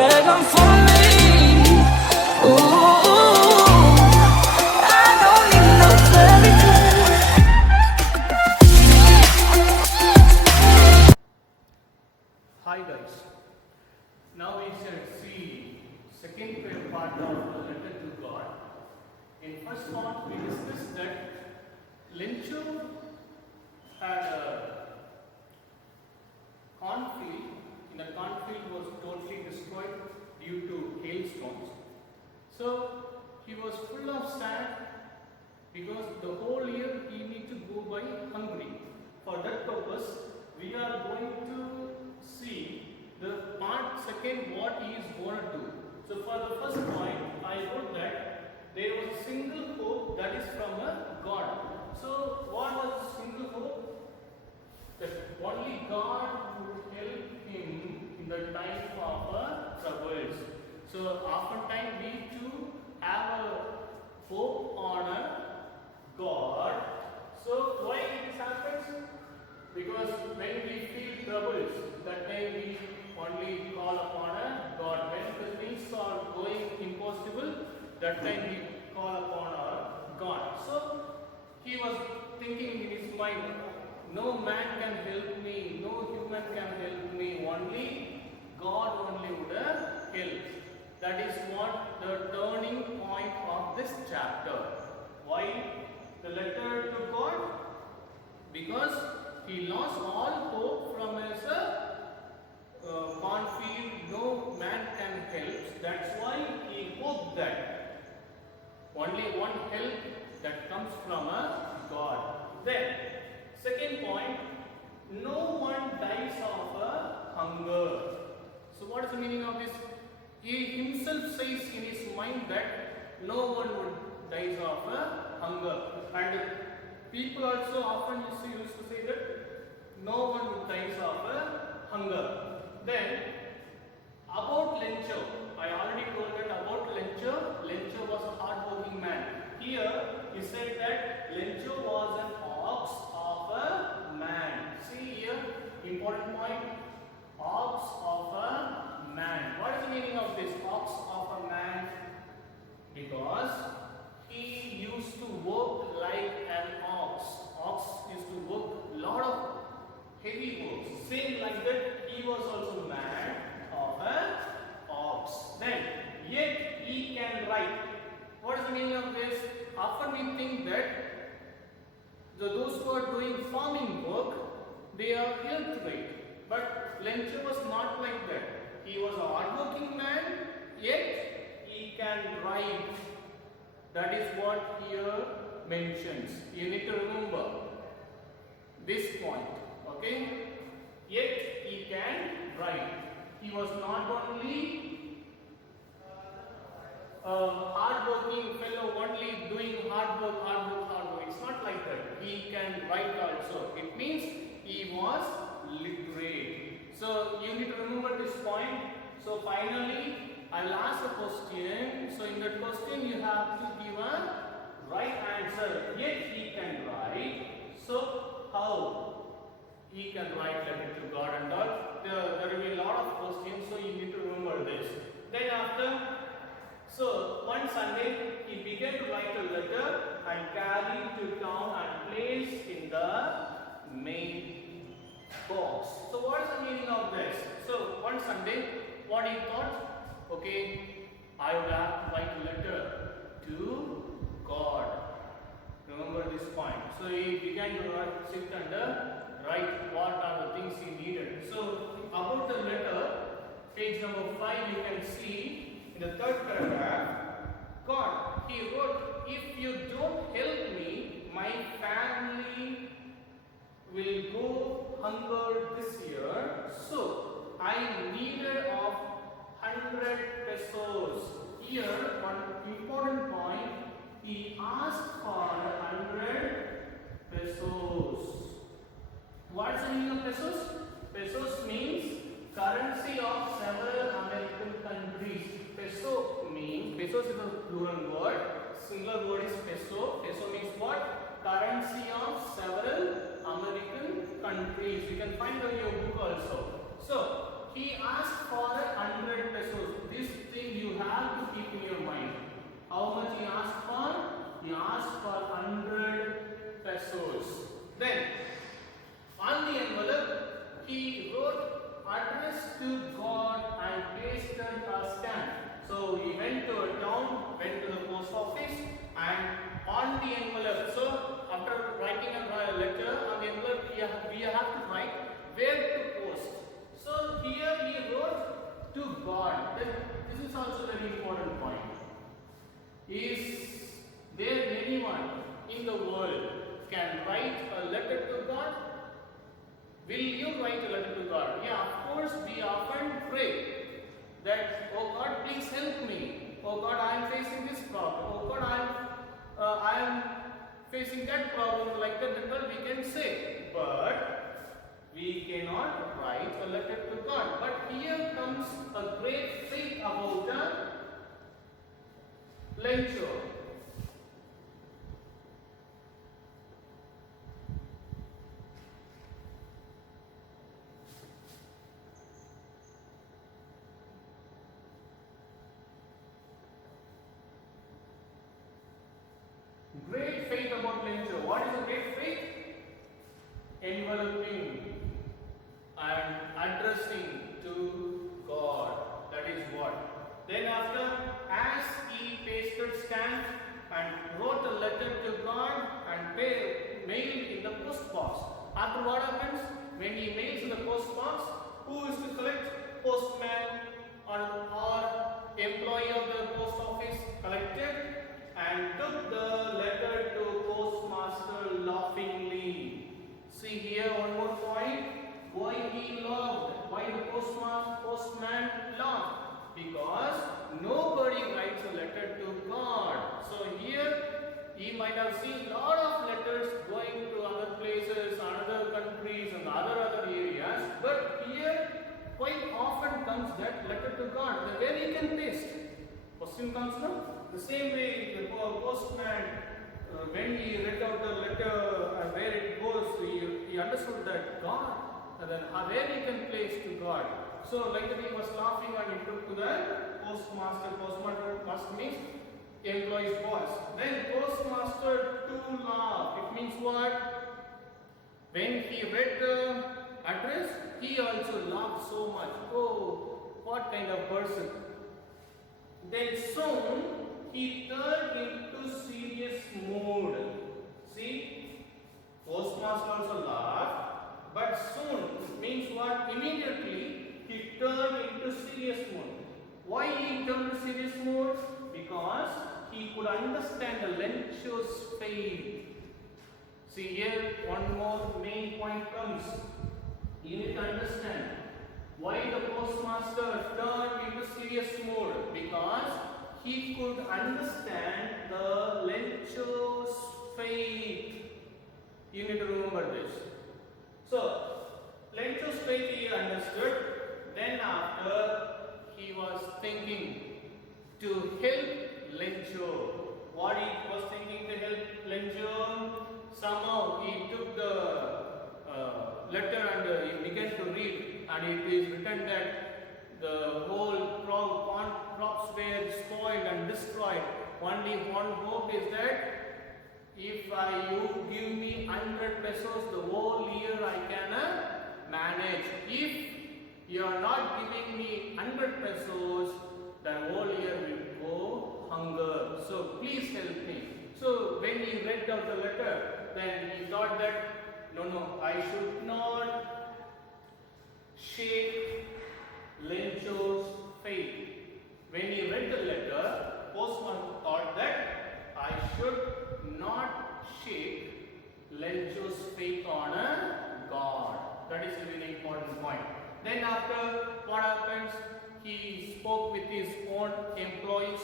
pregnant for me. Ooh, I don't need no fairy tale. Hi guys, now we shall see second part of the letter to God. In first part we discussed that Lencho had a cornfield. In the cornfield was totally destroyed due to hailstones. So he was full of sad because the whole year he need to go by hungry. For that purpose, we are going to see the part second what he is going to do. So for the first point, I wrote that there was a single hope that is from a God. So what was the single hope? That only God would help him in the time of troubles. So oftentimes we too have a hope on a God. So why it happens? Because when we feel troubles, that time we only call upon a God. When the things are going impossible, that time we call upon our God. So he was thinking in his mind, no man can help me, no human can help me, only God only would help. That is what the turning point of this chapter. Why the letter to God? Because he lost all hope from his cornfield, no man can help. That's why he hoped that only one help that comes from a God. Then, second point, no one dies of a hunger. So what is the meaning of this? He himself says in his mind that no one would die of a hunger. And people also often used to say that no one would die of a hunger. Then, about Lencho, I already told that about Lencho. Lencho was a hard-working man. Here, he said that Lencho was an ox of a man. See here, important point, ox of a man. What is the meaning of this ox of a man? Because he used to work like an ox. Ox used to work a lot of heavy works. Same like that, he was also man of an ox. Then, yet he can write. What is the meaning of this? Often we think that those who are doing farming work, they are illiterate. But Lencho was not like that. He was a hardworking man, yet he can write. That is what here mentions. You need to remember this point. Okay? Yet he can write. He was not only a hard-working fellow, only doing hard work. It's not like that. He can write also. It means he was literate. So you need to remember this point. So finally, I'll ask a question. So in that question, you have to give a right answer. Yet he can write. So how he can write letter to God and all? There will be a lot of questions. So you need to remember this. Then after, so one Sunday he began to write a letter and carry to town and place in the main box. So what is the meaning of this? So one Sunday, what he thought? Okay, I would have to write a letter to God. Remember this point. So he began to sit and write what are the things he needed. So about the letter, page number 5, you can see in the third paragraph, God, he wrote, if you don't help me, my family will go hunger this year. So I needed of 100 pesos. Here, one important point, he asked for 100 pesos. What is the meaning of pesos? Pesos means currency of several American countries. Peso means, pesos is a plural word, singular word is peso. Peso means what? Currency of several American countries. You can find on your book also. So, he asked for 100 pesos. God. Then this is also very important point. Is there anyone in the world can write a letter to God? Will you write a letter to God? Yeah, of course, we often pray that, oh God, please help me. Oh God, I am facing this problem. Oh God, I am facing that problem, like that and all we can say. But we cannot write a letter to God. But here comes a great faith about the Lencho. Great faith about Lencho. What is a great faith? Enveloping and addressing to God. That is what. Then after, as he pasted stamp and wrote a letter to God and mailed in the post box. After what happens? When he mails in the post box, who is to collect? Postman or employee of the post office collected and took the letter to postmaster laughingly. See here one more point. Why he laughed? Why the postman laughed? Because nobody writes a letter to God. So here he might have seen lot of letters going to other places, other countries and other areas. But here quite often comes that letter to God. The very can taste. Question comes now. The same way the postman, when he read out the letter where it goes, he understood that God, and then where he can place to God. So like that he was laughing and he took to the postmaster. Postmaster means employee's boss. Then postmaster to laugh. It means what? When he read the address, he also laughed so much. Oh, what kind of person? Then soon he turned into serious mood. See, postmaster also laughed, but soon means what? Immediately he turned into serious mood. Why he turned into serious mood? Because he could understand the Lencho's faith. See here, one more main point comes. You need to understand why the postmaster turned into serious mode. Because he could understand the Lencho's faith. You need to remember this. So, Lencho's faith he understood. Then after, he was thinking to help Lencho. What he was thinking to help Lencho? Somehow he took the letter and he began to read, and it is written that the whole crops were spoiled and destroyed. Only one hope is that if you give me 100 pesos the whole year I can manage. If you are not giving me 100 pesos, the whole year will go hunger. So please help me. So when he read out the letter, then he thought that no, I should not shake Lencho's faith. When he read the letter, postman thought that I should not shake Lencho's faith on a God. That is a very important point. Then after, what happens? He spoke with his own employees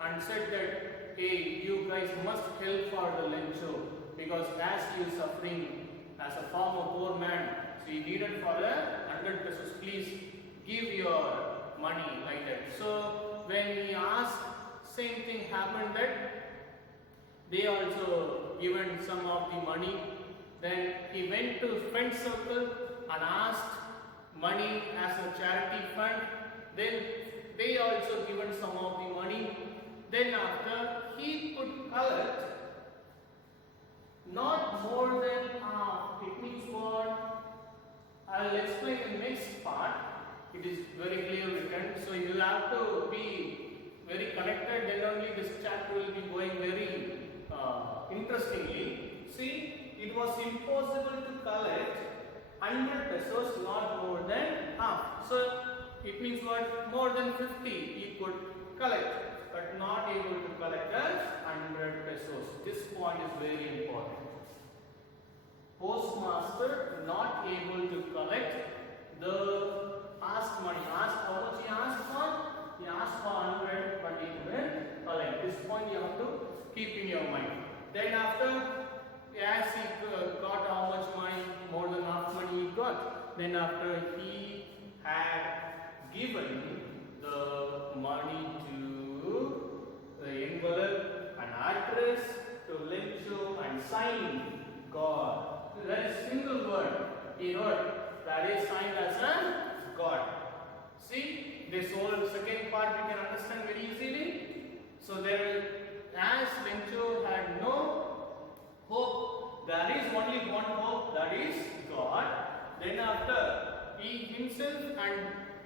and said that, hey, you guys must help for the Lencho, because as he is suffering as a farmer, poor man, so he needed for 100 pesos. Please give your money like that. So when he asked, same thing happened that they also given some of the money. Then he went to friend circle and asked money as a charity fund. Then they also given some of the money. Then after, he could collect not more than half. It means what? I'll explain in the next part. It is very clear written. So you will have to be very connected. Then only this chapter will be going very interestingly. See, it was impossible to collect 100 pesos, not more than half. So it means what? More than 50 he could collect, but not able to collect as 100 pesos. This point is very important. Postmaster not able to collect the asked money. Asked how much he asked for? He asked for 100, but he couldn't collect. This point you have to keep in your mind. Then after, as he got how much money, more than half money he got. Then after he had given the money to the envelope, an address to Lencho and sign God. That is single word he wrote, that is signed as a God. See, this whole second part we can understand very easily. So there, as Lencho had no hope, there is only one hope, that is God. Then after, he himself and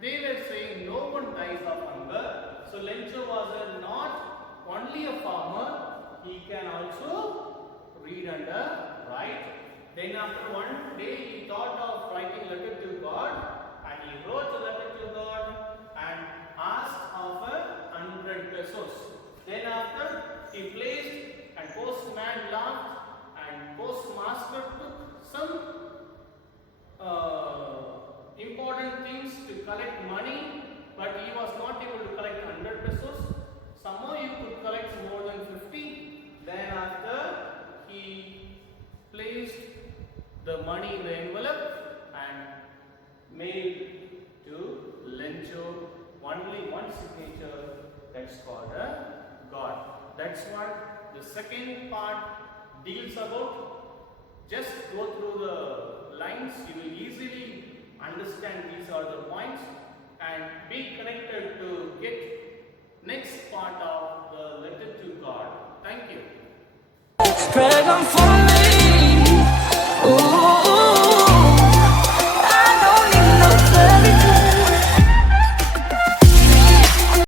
they were saying no one dies of hunger. So Lencho was not only a farmer, he can also read and write. Then after one day he thought of writing a letter to God, and he wrote a letter to God and asked of 100 pesos. Then after he placed, and postman laughed, and postmaster took some important things to collect money, but he was not able to collect 100 pesos. Somehow you could collect more than 50. Then after he placed the money in the envelope and made to Lencho only one signature, that's called a God. That's what the second part deals about. Just go through the lines, you will easily understand these are the points and be connected to get next part of the letter to God. Thank you. Dragonfly.